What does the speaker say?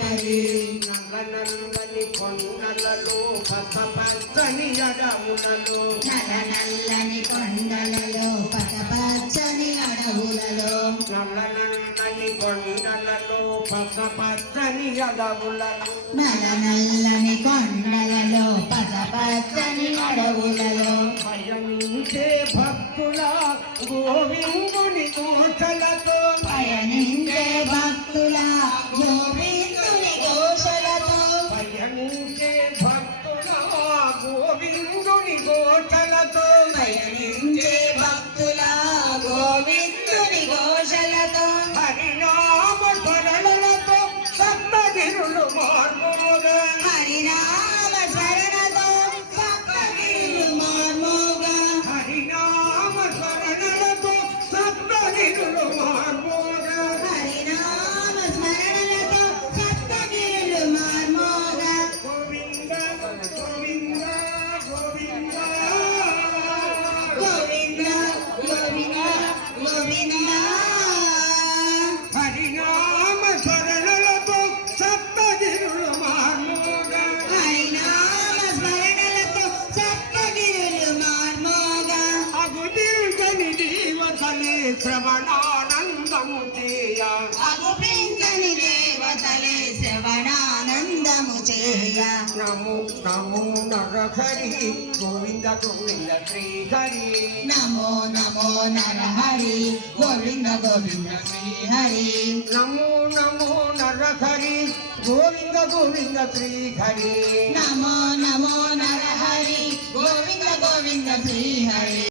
హరి నల్ల నల్లని కొండలలో పచ్చని అడవులలో నల్లని కొండలలో పచ్చని అడవులలో నల్లని కొండలలో పచ్చని అడవులలో నల్లని కొండలలో పచ్చని అడవులలో పయనించే భక్తుల గోవిందుని దూతలతో పయనించే భక్తుల గోవిందుని ఘోషలతో పయనించే భక్తుల గోవిందుని గోచలతో పయనించే భక్తుల గోవిందుని ఘోషలతో హరినామ స్మరణలతో సప్తగిరులు మార్మోగా హరినామ స్మరణతో సప్తగిరులు మార్మోగా హరినామ స్మరణలతో సప్తగిరులు మార్మోగా హరినామ స్మరణలతో సప్తగిరులు మార్మోగా గోవింద గోవింద గోవింద గోవింద గోవింద గోవింద హరినామ స్మరణలతో సప్తగిరులు మార్మోగా హరినామ స్మరణలతో సప్తగిరులు మార్మోగా అగుదిల్గని జీవతలే శ్రవణానందము చేయ అగుపించని దేవతలే శ్రవణానందము చేయ నమో నమో నరహరి గోవింద గోవింద శ్రీహరి నమో నమో నరహరి గోవింద గోవింద శ్రీహరి నమో నమో నరహరి గోవింద గోవింద శ్రీహరి నమో నమో నరహరి గోవింద గోవింద శ్రీహరి